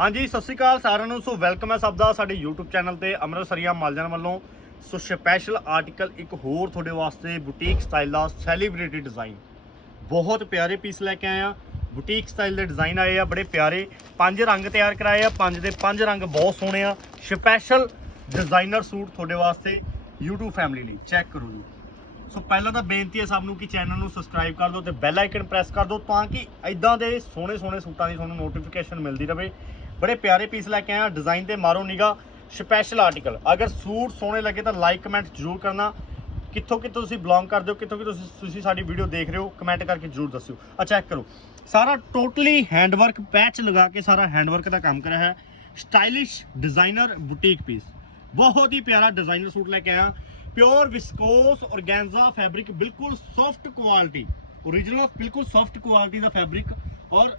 ਹਾਂਜੀ, ਸਤਿ ਸ਼੍ਰੀ ਅਕਾਲ ਸਾਰਿਆਂ ਨੂੰ। ਸੋ ਵੈਲਕਮ ਹੈ ਸਭ ਦਾ ਸਾਡੇ YouTube ਚੈਨਲ ਤੇ ਅੰਮ੍ਰਿਤਸਰੀਆ ਮਾਲਜਨ ਵੱਲੋਂ। ਸੋ ਸਪੈਸ਼ਲ ਆਰਟੀਕਲ ਇੱਕ ਹੋਰ ਤੁਹਾਡੇ ਵਾਸਤੇ ਬੁਟੀਕ ਸਟਾਈਲ ਦਾ ਸੈਲੀਬ੍ਰਿਟੀ ਡਿਜ਼ਾਈਨ ਬਹੁਤ ਪਿਆਰੇ ਪੀਸ ਲੈ ਕੇ ਆਏ ਆ ਬੁਟੀਕ ਸਟਾਈਲ ਦੇ ਡਿਜ਼ਾਈਨ ਆਏ ਆ, ਬੜੇ ਪਿਆਰੇ। ਪੰਜ ਰੰਗ ਤਿਆਰ ਕਰਾਏ ਆ, ਪੰਜ ਦੇ ਪੰਜ ਰੰਗ ਬਹੁਤ ਸੋਹਣੇ ਆ। ਸਪੈਸ਼ਲ ਡਿਜ਼ਾਈਨਰ ਸੂਟ ਤੁਹਾਡੇ ਵਾਸਤੇ YouTube ਫੈਮਿਲੀ ਲਈ। ਚੈੱਕ ਕਰੋ ਜੀ। ਸੋ ਪਹਿਲਾਂ ਤਾਂ ਬੇਨਤੀ ਹੈ ਸਭ ਨੂੰ ਕਿ ਚੈਨਲ ਨੂੰ ਸਬਸਕ੍ਰਾਈਬ ਕਰ ਦਿਓ ਤੇ ਬੈਲ ਆਈਕਨ ਪ੍ਰੈਸ ਕਰ ਦਿਓ ਤਾਂ ਕਿ ਐਦਾਂ ਦੇ ਸੋਹਣੇ ਸੋਹਣੇ ਸੂਟਾਂ ਦੀ ਤੁਹਾਨੂੰ ਨੋਟੀਫਿਕੇਸ਼ਨ ਮਿਲਦੀ ਰਹੇ। ਬੜੇ ਪਿਆਰੇ ਪੀਸ ਲੈ ਕੇ ਆਇਆ ਡਿਜ਼ਾਈਨ ਤੇ ਮਾਰੋ ਨਿਗਾ ਸਪੈਸ਼ਲ ਆਰਟੀਕਲ ਅਗਰ ਸੂਟ ਸੋਹਣੇ ਲੱਗੇ ਤਾਂ ਲਾਈਕ ਕਮੈਂਟ ਜ਼ਰੂਰ ਕਰਨਾ। ਕਿੱਥੋਂ ਕਿੱਥੋਂ ਤੁਸੀਂ ਬਿਲੋਂਗ ਕਰਦੇ ਹੋ, ਕਿੱਥੋਂ ਕਿੱਥੋਂ ਤੁਸੀਂ ਤੁਸੀਂ ਸਾਡੀ ਵੀਡੀਓ ਦੇਖ ਰਹੇ ਹੋ ਕਮੈਂਟ ਕਰਕੇ ਜ਼ਰੂਰ ਦੱਸਿਓ। ਆ ਚੈੱਕ ਕਰੋ। ਸਾਰਾ ਟੋਟਲੀ ਹੈਂਡਵਰਕ ਪੈਚ ਲਗਾ ਕੇ ਸਾਰਾ ਹੈਂਡਵਰਕ ਦਾ ਕੰਮ ਕਰਿਆ ਹੈ। ਸਟਾਈਲਿਸ਼ ਡਿਜ਼ਾਈਨਰ ਬੁਟੀਕ ਪੀਸ ਬਹੁਤ ਹੀ ਪਿਆਰਾ ਡਿਜ਼ਾਈਨਰ ਸੂਟ ਲੈ ਕੇ ਆਇਆ। ਪਿਓਰ ਵਿਸਕੋਸ ਔਰਗੈਂਜ਼ਾ ਫੈਬਰਿਕ ਬਿਲਕੁਲ ਸੌਫਟ ਕੁਆਲਿਟੀ origignal ਬਿਲਕੁਲ ਸੌਫਟ ਕੁਆਲਿਟੀ ਦਾ ਫੈਬਰਿਕ ਔਰ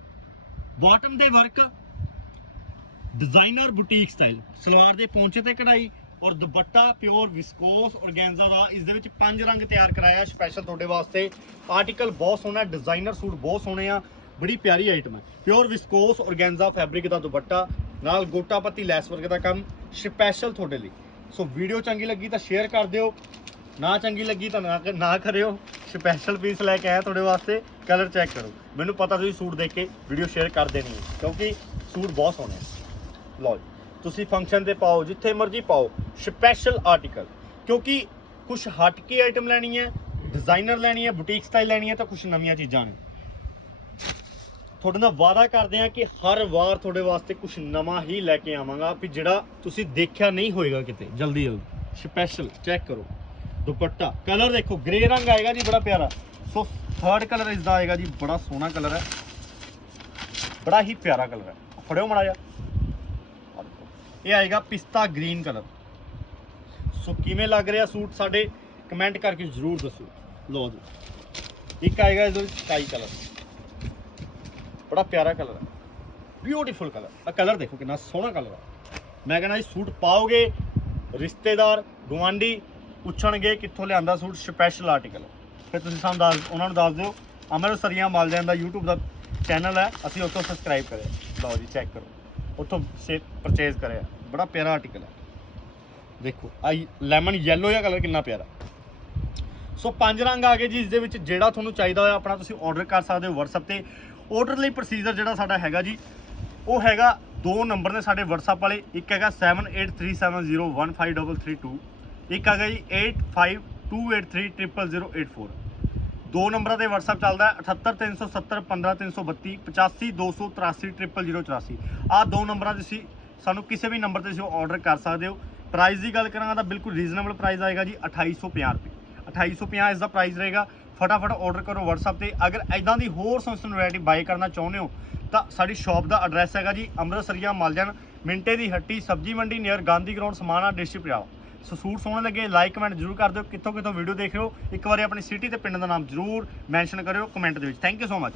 ਬਾਟਮ ਦੇ work designer boutique style salwar ਦੇ ਪੌਂਚੇ ਤੇ ਕਢਾਈ ਔਰ ਦੁਪੱਟਾ ਪਿਓਰ ਵਿਸਕੋਸ ਔਰਗੈਂਜ਼ਾ ਦਾ। ਇਸ ਦੇ ਵਿੱਚ ਪੰਜ ਰੰਗ ਤਿਆਰ ਕਰਾਇਆ ਸਪੈਸ਼ਲ ਤੁਹਾਡੇ ਵਾਸਤੇ। ਆਰਟੀਕਲ ਬਹੁਤ ਸੋਹਣਾ ਡਿਜ਼ਾਈਨਰ ਸੂਟ ਬਹੁਤ ਸੋਹਣੇ ਆ। ਬੜੀ ਪਿਆਰੀ ਆਈਟਮ ਹੈ। ਪਿਓਰ ਵਿਸਕੋਸ ਔਰਗੈਂਜ਼ਾ ਫੈਬਰਿਕ ਦਾ ਦੁਪੱਟਾ, ਨਾਲ ਗੋਟਾ ਪੱਤੀ ਲੈਸ ਵਰਕ ਦਾ ਕੰਮ ਸਪੈਸ਼ਲ ਤੁਹਾਡੇ ਲਈ। ਸੋ ਵੀਡੀਓ ਚੰਗੀ ਲੱਗੀ ਤਾਂ ਸ਼ੇਅਰ ਕਰ ਦਿਓ। ਨਾ ਚੰਗੀ ਲੱਗੀ ਤਾਂ ਨਾ ਨਾ ਕਰਿਓ। ਸਪੈਸ਼ਲ ਪੀਸ ਲੈ ਕੇ ਆਇਆ ਤੁਹਾਡੇ ਵਾਸਤੇ। ਕਲਰ ਚੈੱਕ ਕਰੋ। ਮੈਨੂੰ ਪਤਾ ਤੁਸੀਂ ਸੂਟ ਦੇਖ ਕੇ ਵੀਡੀਓ ਸ਼ੇਅਰ ਕਰ ਦੇਣੀ ਹੈ, ਕਿਉਂਕਿ ਸੂਟ ਬਹੁਤ ਸੋਹਣੇ ਹੈ ਲਓ ਤੁਸੀਂ ਫੰਕਸ਼ਨ ਤੇ ਪਾਓ, ਜਿੱਥੇ ਮਰਜ਼ੀ ਪਾਓ ਸਪੈਸ਼ਲ ਆਰਟੀਕਲ ਕਿਉਂਕਿ ਕੁਝ ਹਟ ਕੇ ਆਈਟਮ ਲੈਣੀ ਹੈ ਡਿਜ਼ਾਈਨਰ ਲੈਣੀ ਹੈ ਬੁਟੀਕ ਸਟਾਈਲ ਲੈਣੀ ਹੈ, ਤਾਂ ਕੁਝ ਨਵੀਆਂ ਚੀਜ਼ਾਂ ਨੇ। ਤੁਹਾਡੇ ਨਾਲ ਵਾਅਦਾ ਕਰਦੇ ਆ ਕਿ ਹਰ ਵਾਰ ਤੁਹਾਡੇ ਵਾਸਤੇ ਕੁਝ ਨਵਾਂ ਹੀ ਲੈ ਕੇ ਆਵਾਂਗਾ, ਵੀ ਜਿਹੜਾ ਤੁਸੀਂ ਦੇਖਿਆ ਨਹੀਂ ਹੋਏਗਾ ਕਿਤੇ, ਜਲਦੀ ਜਲਦੀ। ਸਪੈਸ਼ਲ ਚੈੱਕ ਕਰੋ। ਦੁਪੱਟਾ ਕਲਰ ਦੇਖੋ ਗ੍ਰੇ ਰੰਗ ਆਏਗਾ ਜੀ, ਬੜਾ ਪਿਆਰਾ। ਸੋ ਥਰਡ ਕਲਰ ਇਸ ਦਾ ਆਏਗਾ ਜੀ, ਬੜਾ ਸੋਹਣਾ ਕਲਰ ਹੈ। ਬੜਾ ਹੀ ਪਿਆਰਾ ਕਲਰ ਹੈ। ਫੜਿਓ ਮੜਾ ਜਾ ਇਹ ਆਏਗਾ ਪਿਸਤਾ ਗ੍ਰੀਨ ਕਲਰ। ਸੋ ਕਿਵੇਂ ਲੱਗ ਰਿਹਾ ਸੂਟ ਸਾਡੇ? ਕਮੈਂਟ ਕਰਕੇ ਜ਼ਰੂਰ ਦੱਸੋ। ਲਓ ਜੀ। ਇੱਕ ਆਏਗਾ ਇਹਦੇ ਵਿੱਚ ਸਕਾਈ ਕਲਰ ਬੜਾ ਪਿਆਰਾ ਕਲਰ ਹੈ। ਬਿਊਟੀਫੁਲ ਕਲਰ ਆ ਕਲਰ ਦੇਖੋ ਕਿੰਨਾ ਸੋਹਣਾ ਕਲਰ ਹੈ। ਮੈਂ ਕਹਿੰਦਾ ਜੀ, ਸੂਟ ਪਾਓਗੇ, ਰਿਸ਼ਤੇਦਾਰ ਗਵਾਂਢੀ ਪੁੱਛਣਗੇ ਕਿੱਥੋਂ ਲਿਆਂਦਾ ਸੂਟ ਸਪੈਸ਼ਲ ਆਰਟੀਕਲ ਫਿਰ ਤੁਸੀਂ ਸਾਨੂੰ ਦੱਸ, ਉਹਨਾਂ ਨੂੰ ਦੱਸ ਦਿਓ। ਅੰਮ੍ਰਿਤਸਰੀਆਂ ਮਾਲਜਾਨ ਦਾ YouTube ਦਾ ਚੈਨਲ ਹੈ। ਅਸੀਂ ਉੱਥੋਂ ਸਬਸਕ੍ਰਾਈਬ ਕਰਿਆ। ਲਓ ਜੀ ਚੈੱਕ ਕਰੋ। ਉੱਥੋਂ ਸੇ ਪਰਚੇਜ਼ ਕਰਿਆ। ਬੜਾ ਪਿਆਰਾ ਆਰਟੀਕਲ ਹੈ। ਦੇਖੋ ਆ ਲੈਮਨ ਯੈਲੋ ਜਿਹਾ ਕਲਰ ਕਿੰਨਾ ਪਿਆਰਾ। ਸੋ ਪੰਜ ਰੰਗ ਆ ਗਏ ਜੀ, ਇਸ ਦੇ ਵਿੱਚ ਜਿਹੜਾ ਤੁਹਾਨੂੰ ਚਾਹੀਦਾ ਹੋਇਆ ਆਪਣਾ ਤੁਸੀਂ ਆਰਡਰ ਕਰ ਸਕਦੇ ਹੋ WhatsApp ਤੇ। ਆਰਡਰ ਲਈ ਪ੍ਰੋਸੀਜਰ ਜਿਹੜਾ ਸਾਡਾ ਹੈਗਾ ਜੀ, ਉਹ ਹੈਗਾ ਦੋ ਨੰਬਰ ਨੇ ਸਾਡੇ WhatsApp ਵਾਲੇ, ਇੱਕ ਹੈਗਾ 7837015332 ਇੱਕ ਹੈਗਾ ਜੀ 8528300084 ਦੋ ਨੰਬਰਾਂ ਤੇ WhatsApp ਚੱਲਦਾ ਹੈ 78370 15332 85283 ਆ ਦੋ ਨੰਬਰਾਂ ਤੇ ਤੁਸੀਂ ਸਾਨੂੰ ਕਿਸੇ ਵੀ ਨੰਬਰ ਤੇ ਤੁਸੀਂ ਆਰਡਰ ਕਰ ਸਕਦੇ ਹੋ। ਪ੍ਰਾਈਸ ਦੀ ਗੱਲ ਕਰਾਂਗਾ ਤਾਂ ਬਿਲਕੁਲ ਰੀਜ਼ਨੇਬਲ ਪ੍ਰਾਈਸ ਆਏਗਾ ਜੀ 2850 ਰੁਪਏ। 2850 ਇਸ ਦਾ ਪ੍ਰਾਈਸ ਰਹੇਗਾ। ਫਟਾਫਟ ਆਰਡਰ ਕਰੋ WhatsApp ਤੇ। ਅਗਰ ਐਦਾਂ ਦੀ ਹੋਰ ਸੋਹਣੀ ਵੈਰਾਈਟੀ ਬਾਈ ਕਰਨਾ ਚਾਹੁੰਦੇ ਹੋ, ਤਾਂ ਸਾਡੀ ਸ਼ਾਪ ਦਾ ਐਡਰੈਸ ਹੈਗਾ ਜੀ ਅੰਮ੍ਰਿਤਸਰੀਆ ਮਾਲਜਨ, ਮਿੰਟੇ ਦੀ ਹੱਟੀ, ਸਬਜੀ ਮੰਡੀ near Gandhi ground Samana district Punjab so suit ਸੋਹਣੇ ਲੱਗੇ ਲਾਈਕ ਕਮੈਂਟ ਜ਼ਰੂਰ ਕਰ ਦਿਓ। ਕਿੱਥੋਂ ਕਿੱਥੋਂ ਵੀਡੀਓ ਦੇਖ ਰਹੇ ਹੋ, ਇੱਕ ਵਾਰੀ ਆਪਣੀ ਸਿਟੀ ਤੇ ਪਿੰਡ ਦਾ ਨਾਮ ਜ਼ਰੂਰ ਮੈਂਸ਼ਨ ਕਰਿਓ ਕਮੈਂਟ ਦੇ ਵਿੱਚ। Thank you so much